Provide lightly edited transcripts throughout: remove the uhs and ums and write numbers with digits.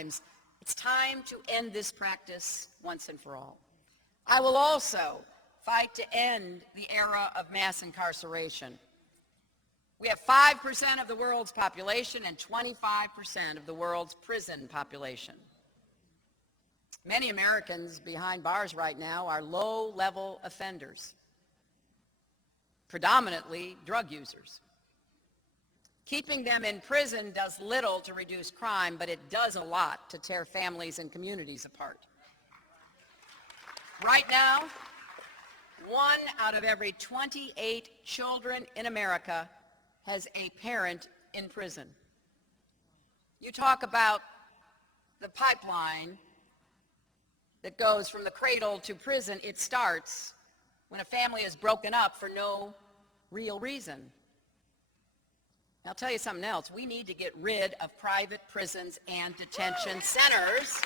crimes. It's time to end this practice once and for all. I will also fight to end the era of mass incarceration. We have 5% of the world's population and 25% of the world's prison population. Many Americans behind bars right now are low-level offenders, predominantly drug users. Keeping them in prison does little to reduce crime, but it does a lot to tear families and communities apart. Right now, 1 out of every 28 children in America has a parent in prison. You talk about the pipeline that goes from the cradle to prison. It starts when a family is broken up for no real reason. I'll tell you something else. We need to get rid of private prisons and detention centers.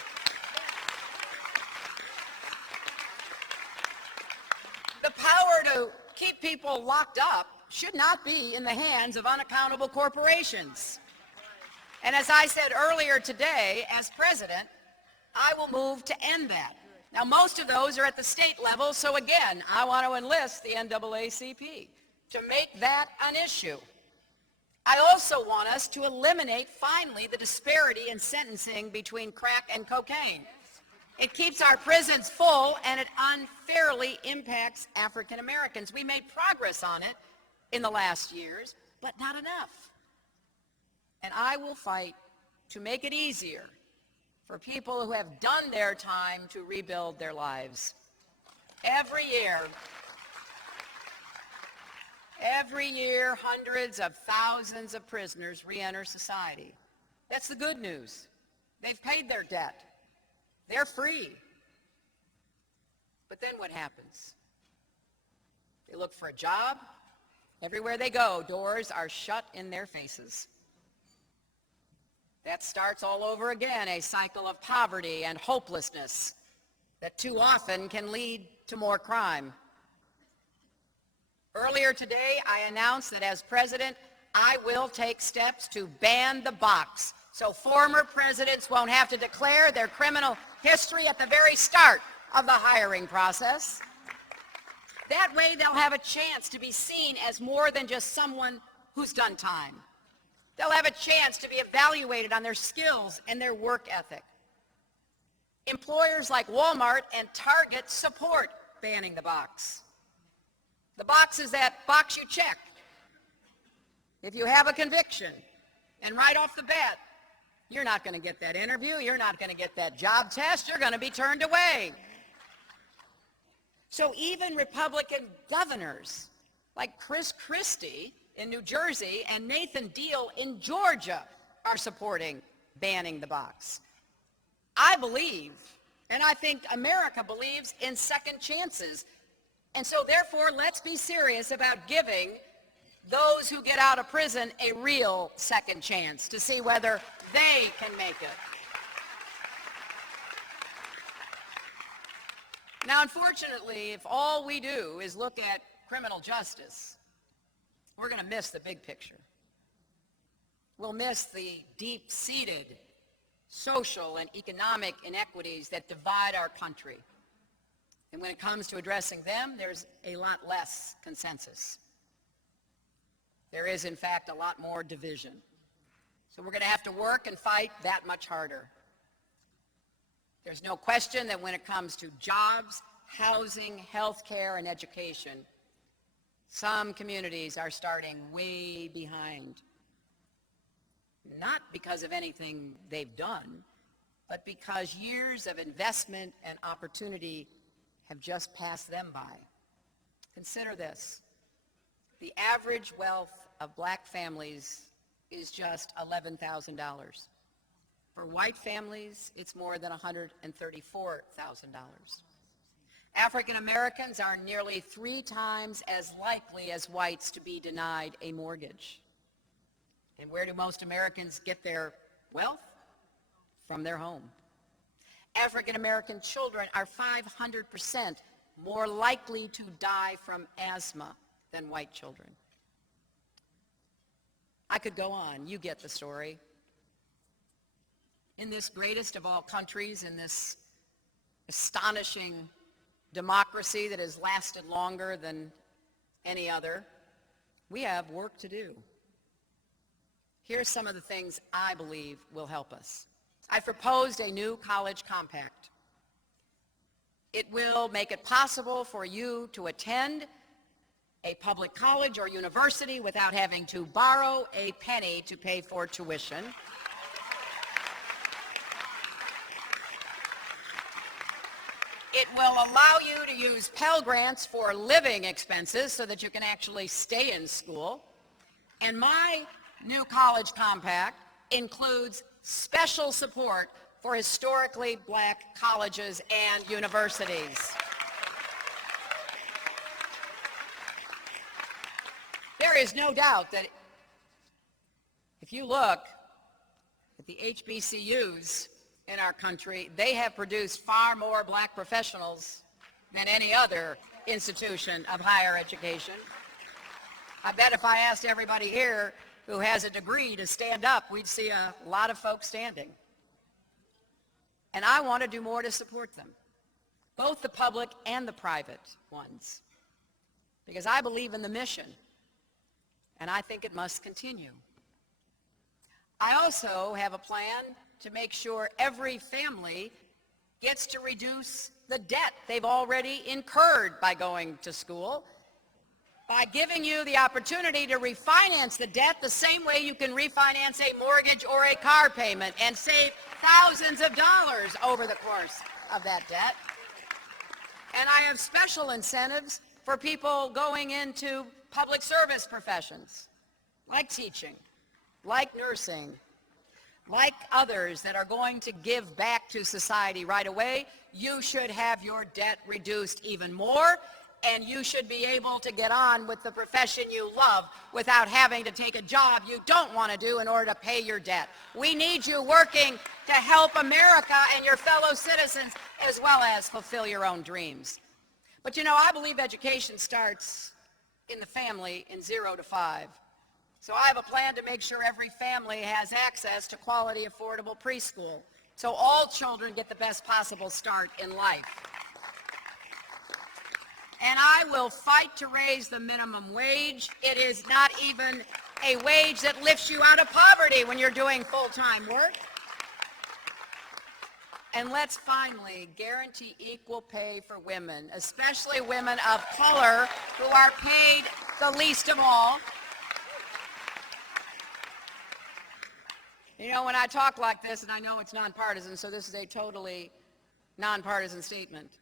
The power to keep people locked up should not be in the hands of unaccountable corporations. And as I said earlier today, as president, I will move to end that. Now, most of those are at the state level, so again, I want to enlist the NAACP to make that an issue. I also want us to eliminate, finally, the disparity in sentencing between crack and cocaine. It keeps our prisons full, and it unfairly impacts African Americans. We made progress on it in the last years, but not enough. And I will fight to make it easier for people who have done their time to rebuild their lives. Every year, hundreds of thousands of prisoners re-enter society. That's the good news. They've paid their debt. They're free. But then what happens? They look for a job. Everywhere they go, doors are shut in their faces. That starts all over again, a cycle of poverty and hopelessness that too often can lead to more crime. Earlier today, I announced that as president, I will take steps to ban the box so former presidents won't have to declare their criminal history at the very start of the hiring process. That way, they'll have a chance to be seen as more than just someone who's done time. They'll have a chance to be evaluated on their skills and their work ethic. Employers like Walmart and Target support banning the box. The box is that box you check if you have a conviction, and right off the bat, you're not going to get that interview, you're not going to get that job test, you're going to be turned away. So even Republican governors like Christie in New Jersey and Nathan Deal in Georgia are supporting banning the box. I believe, and I think America believes, in second chances. And so therefore, let's be serious about giving those who get out of prison a real second chance to see whether they can make it. Now, unfortunately, if all we do is look at criminal justice, we're going to miss the big picture. We'll miss the deep-seated social and economic inequities that divide our country. And when it comes to addressing them, there's a lot less consensus. There is, in fact, a lot more division. So we're going to have to work and fight that much harder. There's no question that when it comes to jobs, housing, health care, and education, some communities are starting way behind. Not because of anything they've done, but because years of investment and opportunity have just passed them by. Consider this. The average wealth of black families is just $11,000. For white families, it's more than $134,000. African Americans are nearly 3 times as likely as whites to be denied a mortgage. And where do most Americans get their wealth? From their home. African American children are 500% more likely to die from asthma than white children. I could go on. You get the story. in this greatest of all countries, in this astonishing democracy that has lasted longer than any other, we have work to do. Here's some of the things I believe will help us. I've proposed a new college compact. It will make it possible for you to attend a public college or university without having to borrow a penny to pay for tuition. It will allow you to use Pell Grants for living expenses so that you can actually stay in school. And my new college compact includes special support for historically black colleges and universities. There is no doubt that if you look at the HBCUs in our country, they have produced far more black professionals than any other institution of higher education. I bet if I asked everybody here who has a degree to stand up, we'd see a lot of folks standing. And I want to do more to support them, both the public and the private ones, because I believe in the mission, and I think it must continue. I also have a plan to make sure every family gets to reduce the debt they've already incurred by going to school, by giving you the opportunity to refinance the debt the same way you can refinance a mortgage or a car payment and save thousands of dollars over the course of that debt. And I have special incentives for people going into public service professions, like teaching, like nursing, like others that are going to give back to society right away. You should have your debt reduced even more, and you should be able to get on with the profession you love without having to take a job you don't want to do in order to pay your debt. We need you working to help America and your fellow citizens, as well as fulfill your own dreams. But you know, I believe education starts in the family in 0 to 5. So I have a plan to make sure every family has access to quality, affordable preschool, so all children get the best possible start in life. And I will fight to raise the minimum wage. It is not even a wage that lifts you out of poverty when you're doing full-time work. And let's finally guarantee equal pay for women, especially women of color who are paid the least of all. You know, when I talk like this, and I know it's nonpartisan, so this is a totally nonpartisan statement.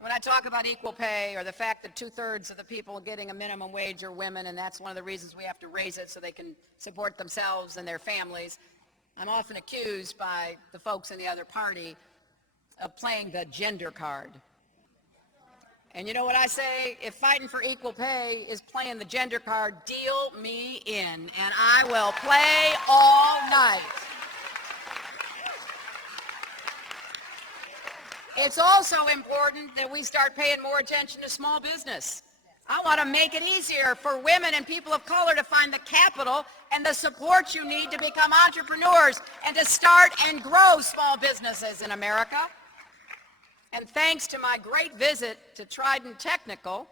When I talk about equal pay, or the fact that 2/3 of the people getting a minimum wage are women, and that's one of the reasons we have to raise it so they can support themselves and their families, I'm often accused by the folks in the other party of playing the gender card. And you know what I say? If fighting for equal pay is playing the gender card, deal me in, and I will play all night. It's also important that we start paying more attention to small business. I want to make it easier for women and people of color to find the capital and the support you need to become entrepreneurs and to start and grow small businesses in America. And thanks to my great visit to Trident Technical,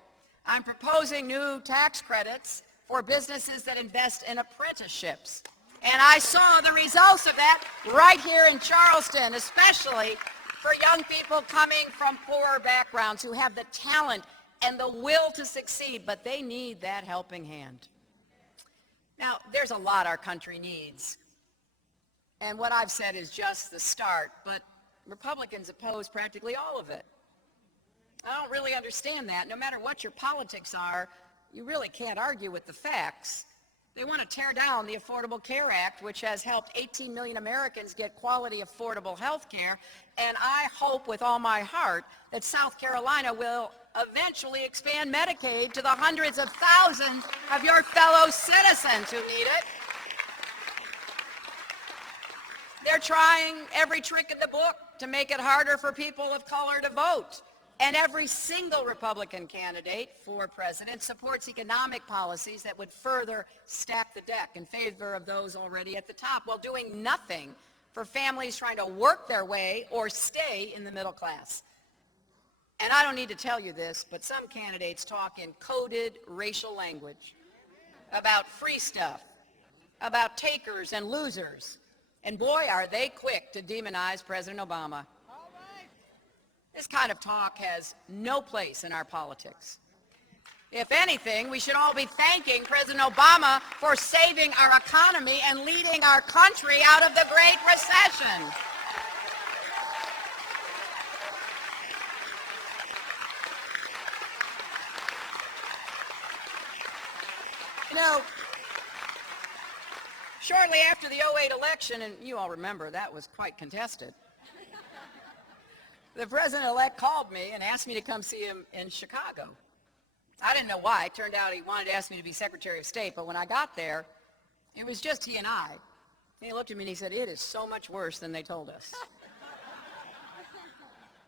I'm proposing new tax credits for businesses that invest in apprenticeships. And I saw the results of that right here in Charleston, especially for young people coming from poorer backgrounds who have the talent and the will to succeed, but they need that helping hand. Now, there's a lot our country needs. And what I've said is just the start, but Republicans oppose practically all of it. I don't really understand that. No matter what your politics are, you really can't argue with the facts. They want to tear down the Affordable Care Act, which has helped 18 million Americans get quality, affordable health care. And I hope with all my heart that South Carolina will eventually expand Medicaid to the hundreds of thousands of your fellow citizens who need it. They're trying every trick in the book to make it harder for people of color to vote. And every single Republican candidate for president supports economic policies that would further stack the deck in favor of those already at the top, while doing nothing for families trying to work their way or stay in the middle class. And I don't need to tell you this, but some candidates talk in coded racial language about free stuff, about takers and losers. And boy, are they quick to demonize President Obama. This kind of talk has no place in our politics. If anything, we should all be thanking President Obama for saving our economy and leading our country out of the Great Recession. You know, shortly after the '08 election, and you all remember that was quite contested, the president-elect called me and asked me to come see him in Chicago. I didn't know why. It turned out he wanted to ask me to be Secretary of State, but when I got there, it was just he and I. He looked at me and he said, "It is so much worse than they told us."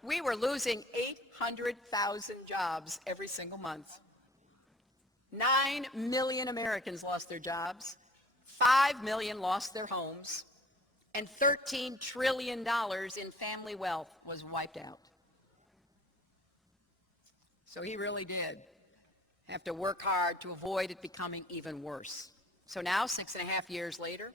We were losing 800,000 jobs every single month. 9 million Americans lost their jobs, 5 million lost their homes, and $13 trillion in family wealth was wiped out. So he really did have to work hard to avoid it becoming even worse. So now, 6.5 years later,